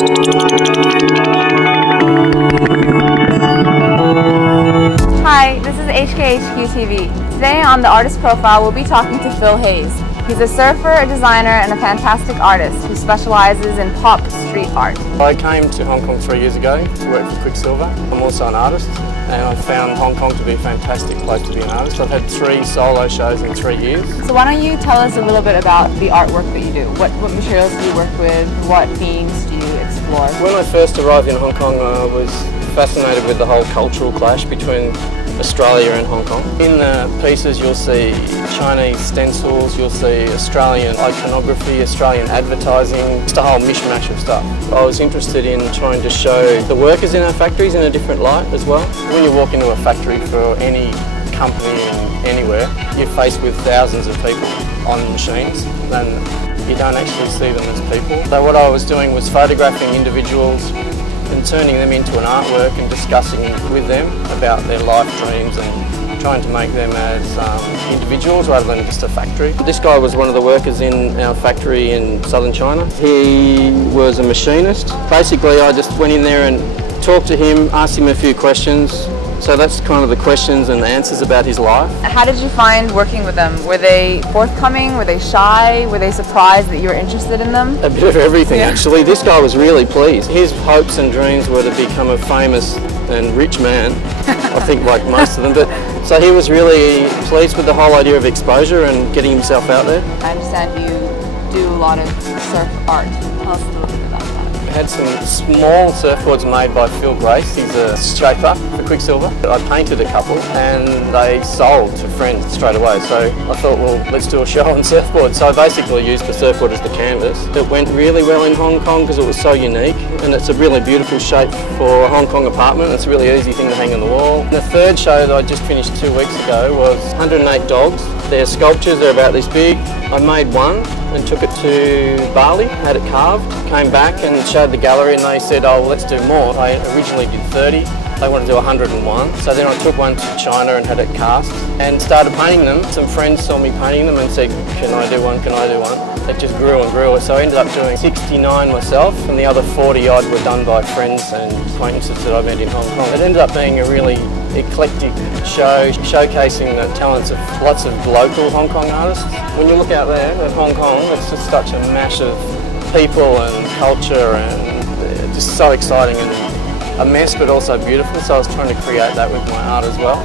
Hi, this is HKHQ TV. Today on the Artist Profile, we'll be talking to Phil Hayes. He's a surfer, a designer, and a fantastic artist who specializes in pop street art. I came to Hong Kong 3 years ago to work for Quicksilver. I'm also an artist, and I found Hong Kong to be a fantastic place to be an artist. I've had 3 solo shows in 3 years. So why don't you tell us a little bit about the artwork that you do? What materials do you work with? What themes do you explore? When I first arrived in Hong Kong, I was fascinated with the whole cultural clash between Australia and Hong Kong. In the pieces you'll see Chinese stencils, you'll see Australian iconography, Australian advertising, just a whole mishmash of stuff. I was interested in trying to show the workers in our factories in a different light as well. When you walk into a factory for any company anywhere, you're faced with thousands of people on machines, and you don't actually see them as people. So what I was doing was photographing individuals and turning them into an artwork and discussing with them about their life dreams and trying to make them as individuals rather than just a factory. This guy was one of the workers in our factory in southern China. He was a machinist. Basically I just went in there and talked to him, asked him a few questions. So that's kind of the questions and answers about his life. How did you find working with them? Were they forthcoming? Were they shy? Were they surprised that you were interested in them? A bit of everything, actually. This guy was really pleased. His hopes and dreams were to become a famous and rich man, I think like most of them. But so he was really pleased with the whole idea of exposure and getting himself out there. I understand you do a lot of surf art. Tell us a little bit about that. I had some small surfboards made by Phil Grace. He's a shaper for Quicksilver. I painted a couple and they sold to friends straight away. So I thought, well, let's do a show on surfboards. So I basically used the surfboard as the canvas. It went really well in Hong Kong because it was so unique, and it's a really beautiful shape for a Hong Kong apartment. It's a really easy thing to hang on the wall. And the third show that I just finished 2 weeks ago was 108 dogs. They're sculptures, they're about this big. I made one and took it to Bali, had it carved, came back and showed the gallery, and they said, oh, well, let's do more. I originally did 30, they wanted to do 101. So then I took one to China and had it cast and started painting them. Some friends saw me painting them and said, can I do one, can I do one? It just grew and grew. So I ended up doing 69 myself, and the other 40 odd were done by friends and acquaintances that I met in Hong Kong. It ended up being a really eclectic show, showcasing the talents of lots of local Hong Kong artists. When you look out there at Hong Kong, it's just such a mash of people and culture, and just so exciting and a mess but also beautiful. So I was trying to create that with my art as well.